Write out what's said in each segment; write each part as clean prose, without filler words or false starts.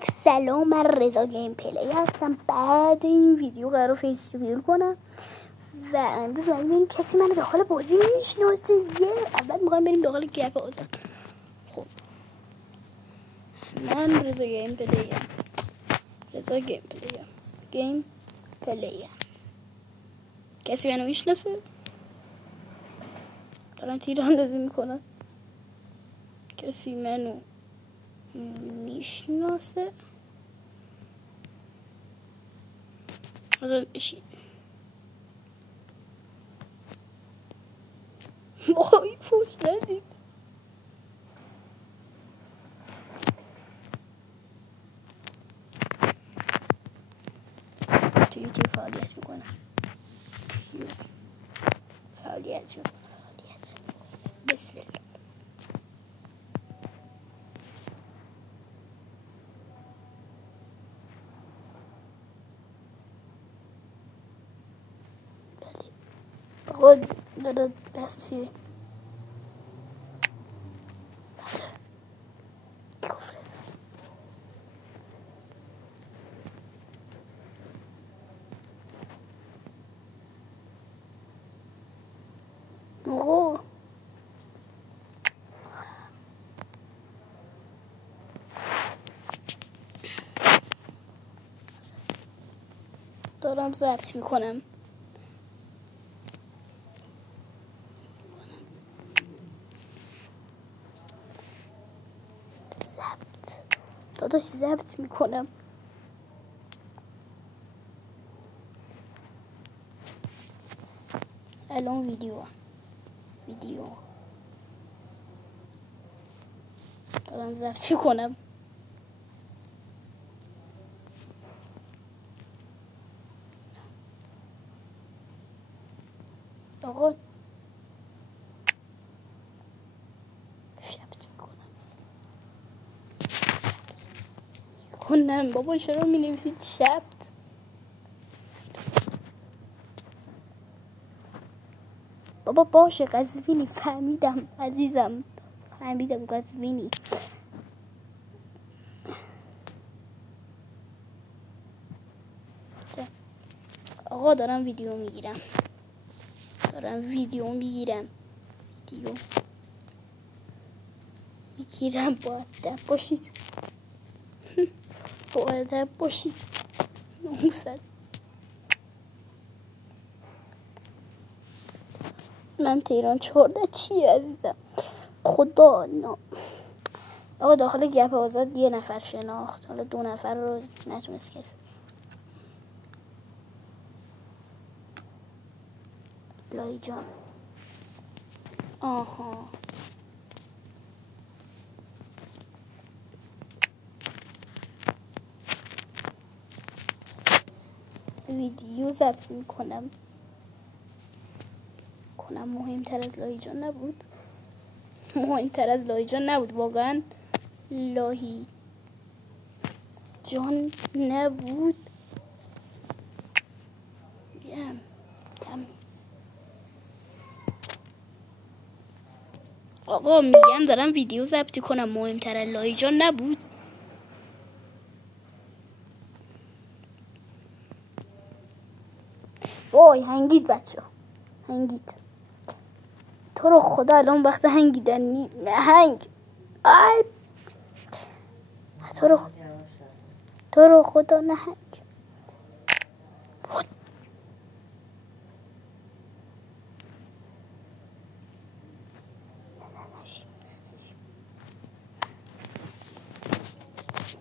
سلام، من رضا گیم پلی هستم. بعد این ویدیو قرار فیس ریویل کنم و امروز ببینیم کسی منو داخل بازی میشناسه. اول میخوایم بریم داخل گپ بازی. خب من رضا گیم پلی کسی منو میشناسه؟ دارم تیر اندازی میکنم. کسی منو میشناسه؟ حالا بشین. وای فوش ندید. توی فعالیت میکنم. فعالیت بسم الله. خود دادا دستی کفر زد. اوه دارم ضبط میکنم. داداش ضبط میکنم. الان ویدیو دارم ضبط میکنم. آقا شبت کنم. بابا چرا می نویسید شبت؟ بابا باشه قزوینی. فهمیدم عزیزم، فهمیدم قزوینی. آقا دارم ویدیو میگیرم. با ادب باشید. 900 من تهران 14 چیه عزیزم؟ خدا نه. آقا داخل گپ آزاد یه نفر شناخت، حالا 2 نفر رو نتونست کسی. لای جان. آها ویدیو ضبط میکنم. مهمتر از لایجان نبود. واقعا لاهی جان نبود. آقا میگم دارم ویدیو ضبط کنم. مهمتر از لاهی جان نبود. وای هنگید بچه هنگید. تو رو خدا الان وقت هنگیدن نه هنگ. آی تو رو خدا نه هنگ.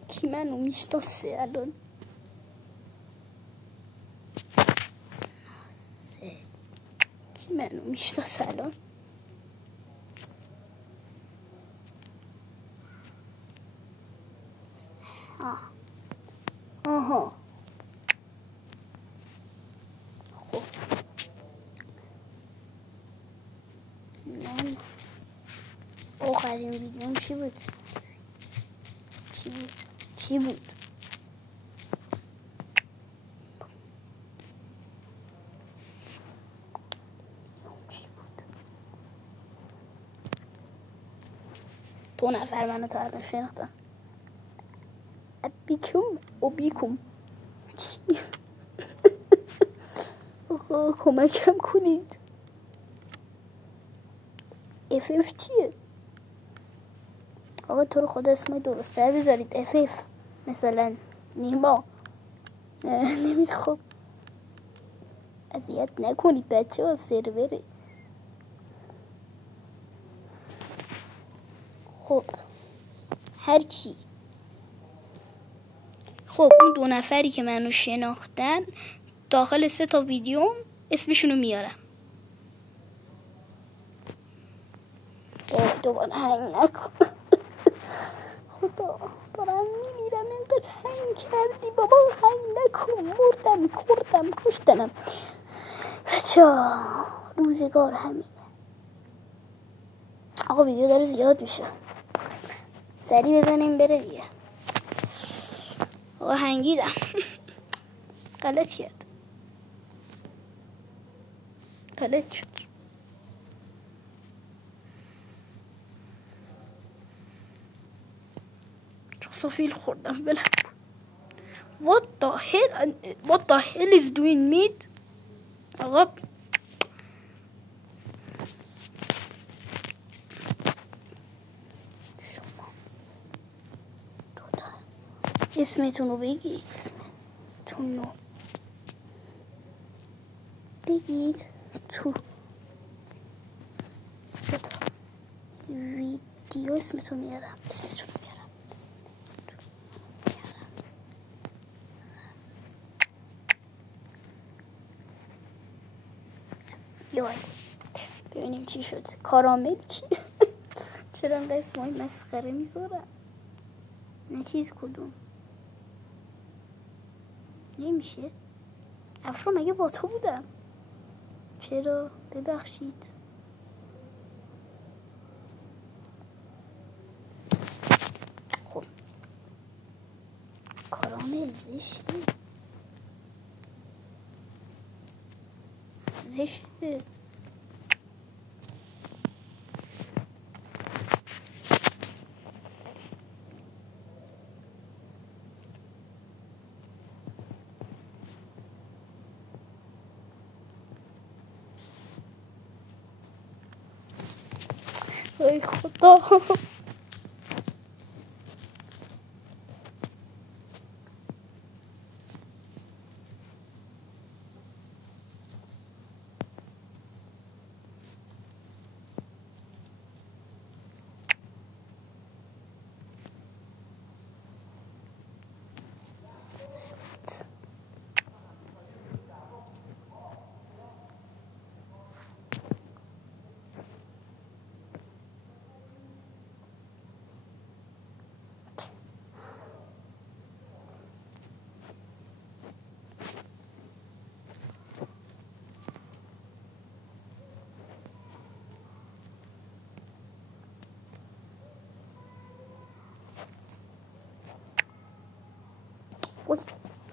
کی منو میشناسه الان؟ کی منو میشناسه الان؟ آها خب من آخرین ویدیوم چی بود؟ 2 نفر منو تا الان شناختن. بیکم و بیکم. آقا کمکم کنید. FF چیه؟ آقا تو رو خدا اسم درسته بذارید. FF مثلا نیما. نمیخوام اذیت نکنید بچه ها، سروره. خب هر کی، خب اون 2 نفری که منو شناختن داخل 3 تا ویدیوم اسمشونو میارم. دوباره هنگ نکن. خدا دارم میمیرم، اینقدر هنگ کردی بابا، هنگ نکن. مردم کردم کشتنم بچه ها، روزگار همینه. آقا ویدیو داره زیاد میشه، سریع بزنیم بره دیگه. آقا هنگیدم. غلط کرد، غلط شد. فیل خوردم بلم. What the hell is doing meat؟ آقا اسمتونو بگید، اسمتونو بگید تو 3 تا ویدیو اسمتون میارم، اسمتونو میارم. یوای ببینیم چی شد. کارامل کی؟ چرا انقدر اسمای مسخره میذارم؟ نه چیز کدوم نمیشه. افرا مگه با تو بودم؟ چرا؟ ببخشید. خب کارامل زشته، زشته. ای خدا.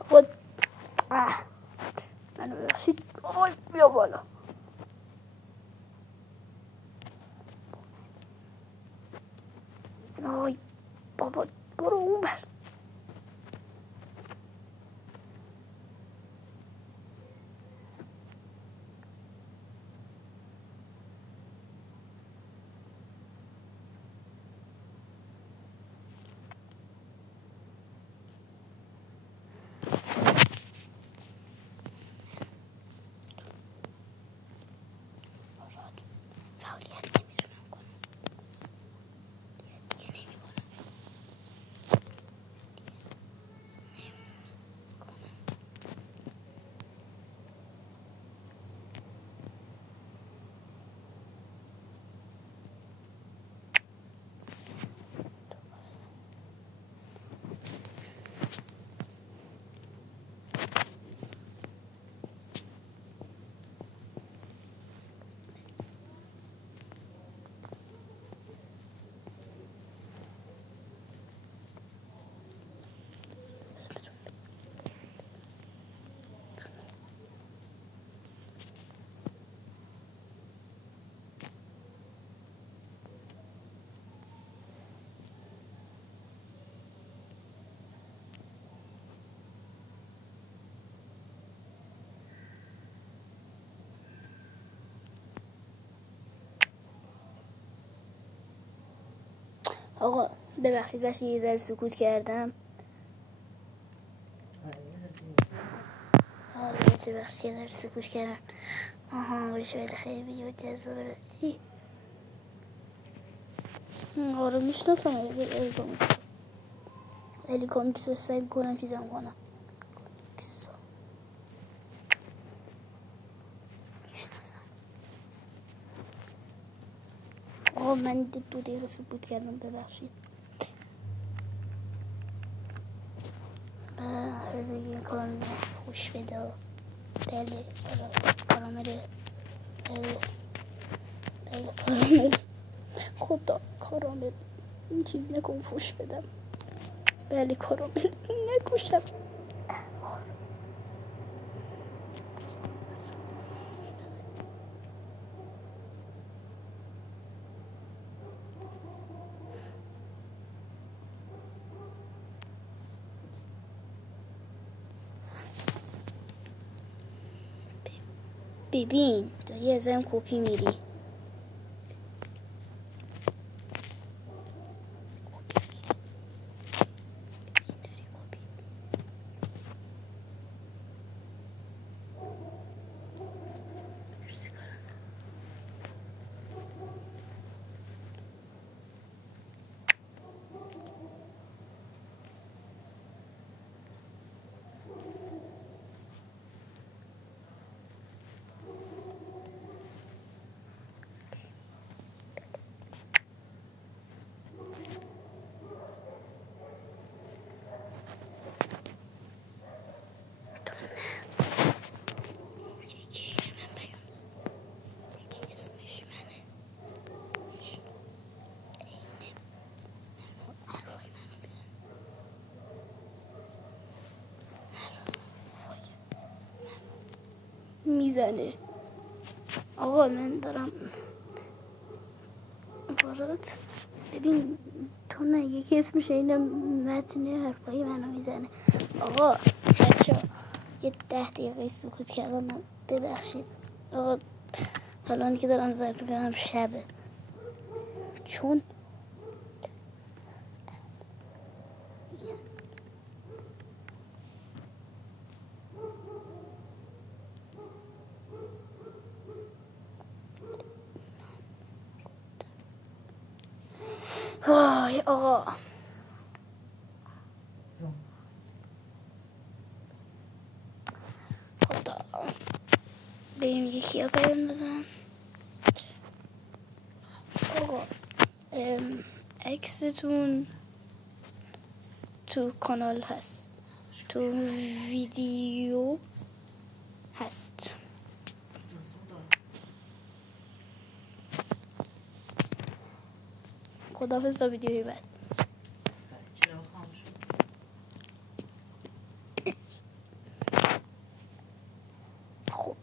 خود منو ببخشید. آی بیا بالا. آی بابا برو اون بر. آقا ببخشید بس یه ذره سکوت کردم. ببخشید یه ذره سکوت کردم. آها باشه خیلی ویدیو جذاب راستی. آره میشناسم الی کامیکس سعی کنم چیزم کنم. آقا من 2 دقیقه سکوت کردم ببخشید. بذاری این کارامل خوش بده. بله کارامل. بله کارامل. خدا کارامل این چیز نکن فوش بدم. بله کارامل نکشم. ببین داری ازم کپی میری. میزنه. آقا من دارم برات ببین تو نه یکی اسمش اینه متن حرفای منو میزنه. آقا بچه‌ها یه 10 دقیقه سکوت کردم من ببخشید. آقا حالا که دارم ضبط میکنم شبه چون وای آقا خدا بریم یکی ها پیام دادم. آقا عکستون تو کانال هست، تو ویدیو هست. خداحافظ تا ویدیوی بعد. خب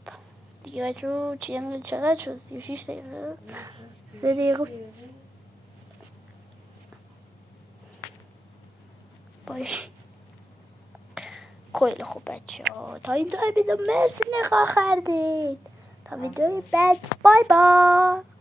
دیگه رو چقدر شد؟ 36 دقیقه 3 دقیقه باش. خیلی خوب بچه ها تا این ویدیو مرسی نگاه کردید. تا ویدیوی بعد بای بای.